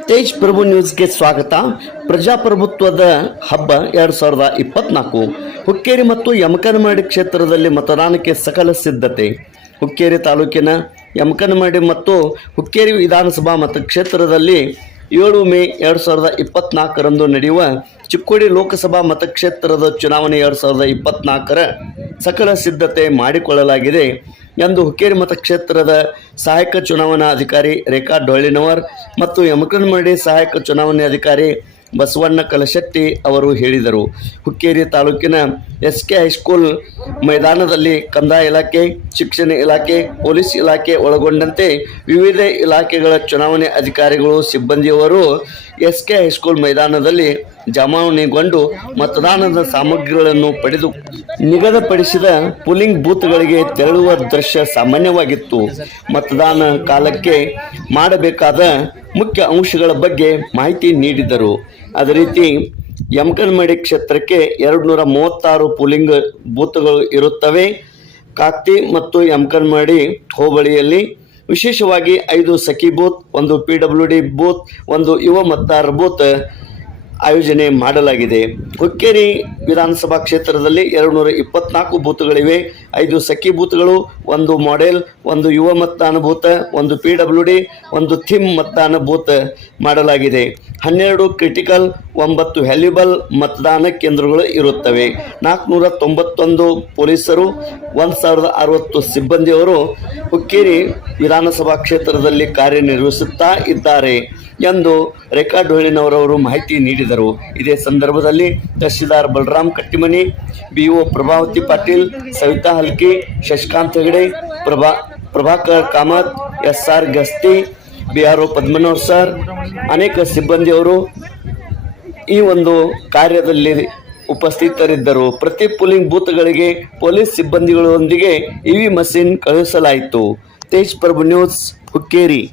ತೇಜ್ ಪ್ರಭು ನ್ಯೂಸ್ಗೆ ಸ್ವಾಗತ. ಪ್ರಜಾಪ್ರಭುತ್ವದ ಹಬ್ಬ ಎರಡು ಸಾವಿರದ ಇಪ್ಪತ್ನಾಲ್ಕು. ಹುಕ್ಕೇರಿ ಮತ್ತು ಯಮಕನಮಾಡಿ ಕ್ಷೇತ್ರದಲ್ಲಿ ಮತದಾನಕ್ಕೆ ಸಕಲ ಸಿದ್ಧತೆ. ಹುಕ್ಕೇರಿ ತಾಲೂಕಿನ ಯಮಕನಮಾಡಿ ಮತ್ತು ಹುಕ್ಕೇರಿ ವಿಧಾನಸಭಾ ಮತಕ್ಷೇತ್ರದಲ್ಲಿ ಏಳು ಮೇ ಎರಡು ಸಾವಿರದ ಇಪ್ಪತ್ನಾಲ್ಕರಂದು ನಡೆಯುವ ಚಿಕ್ಕೋಡಿ ಲೋಕಸಭಾ ಮತಕ್ಷೇತ್ರದ ಚುನಾವಣೆ ಎರಡು ಸಾವಿರದ ಇಪ್ಪತ್ನಾಲ್ಕರ ಸಕಲ ಸಿದ್ಧತೆ ಮಾಡಿಕೊಳ್ಳಲಾಗಿದೆ. ಎಂದು ಹುಕ್ಕೇರಿ ಮತಕ್ಷೇತ್ರದ ಸಹಾಯಕ ಚುನಾವಣಾ ಅಧಿಕಾರಿ ರೇಖಾ ಡೊಳ್ಳಿನವರ್ ಮತ್ತು ಯಮಕನಮರಡಿ ಸಹಾಯಕ ಚುನಾವಣೆ ಅಧಿಕಾರಿ ಬಸವಣ್ಣ ಕಲಶೆಟ್ಟಿ ಅವರು ಹೇಳಿದರು. ಹುಕ್ಕೇರಿ ತಾಲೂಕಿನ ಎಸ್ ಕೆ ಹೈಸ್ಕೂಲ್ ಮೈದಾನದಲ್ಲಿ ಕಂದಾಯ ಇಲಾಖೆ, ಶಿಕ್ಷಣ ಇಲಾಖೆ, ಪೊಲೀಸ್ ಇಲಾಖೆ ಒಳಗೊಂಡಂತೆ ವಿವಿಧ ಇಲಾಖೆಗಳ ಚುನಾವಣೆ ಅಧಿಕಾರಿಗಳು, ಸಿಬ್ಬಂದಿಯವರು ಎಸ್ ಕೆ ಹೈಸ್ಕೂಲ್ ಮೈದಾನದಲ್ಲಿ ಜಮಾವಣೆಗೊಂಡು ಮತದಾನದ ಸಾಮಗ್ರಿಗಳನ್ನು ಪಡೆದು ನಿಗದಿಪಡಿಸಿದ ಪುಲಿಂಗ್ ಬೂತ್ಗಳಿಗೆ ತೆರಳುವ ದೃಶ್ಯ ಸಾಮಾನ್ಯವಾಗಿತ್ತು. ಮತದಾನ ಕಾಲಕ್ಕೆ ಮಾಡಬೇಕಾದ ಮುಖ್ಯ ಅಂಶಗಳ ಬಗ್ಗೆ ಮಾಹಿತಿ ನೀಡಿದರು. ಅದೇ ರೀತಿ ಯಮಕನಮಡಿ ಕ್ಷೇತ್ರಕ್ಕೆ ಎರಡು ನೂರ ಮೂವತ್ತಾರು ಪೋಲಿಂಗ್ ಬೂತ್ಗಳು ಇರುತ್ತವೆ. ಕಾಕ್ತಿ ಮತ್ತು ಯಮಕನ್ಮಡಿ ಹೋಬಳಿಯಲ್ಲಿ ವಿಶೇಷವಾಗಿ ಐದು ಸಖಿ ಬೂತ್, ಒಂದು ಪಿ ಡಬ್ಲ್ಯೂ ಡಿ ಬೂತ್, ಒಂದು ಯುವ ಮತದಾರ ಬೂತ್ ಆಯೋಜನೆ ಮಾಡಲಾಗಿದೆ. ಹುಕ್ಕೇರಿ ವಿಧಾನಸಭಾ ಕ್ಷೇತ್ರದಲ್ಲಿ ಎರಡು ನೂರ ಇಪ್ಪತ್ನಾಲ್ಕು ಬೂತ್ಗಳಿವೆ. ಐದು ಸಖಿ ಬೂತ್ಗಳು, ಒಂದು ಮಾಡೆಲ್, ಒಂದು ಯುವ ಮತದಾನ ಬೂತ್, ಒಂದು ಪಿ ಒಂದು ಥಿಮ್ ಮತದಾನ ಬೂತ್ ಮಾಡಲಾಗಿದೆ. ಹನ್ನೆರಡು ಕ್ರಿಟಿಕಲ್, ಒಂಬತ್ತು ವ್ಯಾಲ್ಯುಬಲ್ ಮತದಾನ ಕೇಂದ್ರಗಳು ಇರುತ್ತವೆ. ನಾಲ್ಕುನೂರ ತೊಂಬತ್ತೊಂದು ಪೊಲೀಸರು, ಒಂದು ಸಾವಿರದ ಅರವತ್ತು ಸಿಬ್ಬಂದಿಯವರು ಹುಕ್ಕೇರಿ ವಿಧಾನಸಭಾ ಕ್ಷೇತ್ರದಲ್ಲಿ ಕಾರ್ಯನಿರ್ವಹಿಸುತ್ತಾ ಇದ್ದಾರೆ ಎಂದು ರೇಖಾ ಡೊಳ್ಳಿನವರವರು ಮಾಹಿತಿ ನೀಡಿದರು. ಇದೇ ಸಂದರ್ಭದಲ್ಲಿ tahsildar Balaram Kattimani, BO Prabhavati Patil, Savita Halki, Shashikant Hegde, Prabha Prabhakar Kamat S R Gasti B R O sir, ಅನೇಕ ಸಿಬ್ಬಂದಿಯವರು ಈ ಒಂದು ಕಾರ್ಯದಲ್ಲಿ ಉಪಸ್ಥಿತರಿದ್ದರು. ಪ್ರತಿ ಪೋಲಿಂಗ್ ಬೂತ್ಗಳಿಗೆ ಪೊಲೀಸ್ ಸಿಬ್ಬಂದಿಗಳೊಂದಿಗೆ ಇವಿ ಮಷಿನ್ ಕಳುಹಿಸಲಾಯಿತು. ತೇಜ್ ಪ್ರಭು ನ್ಯೂಸ್ ಹುಕ್ಕೇರಿ.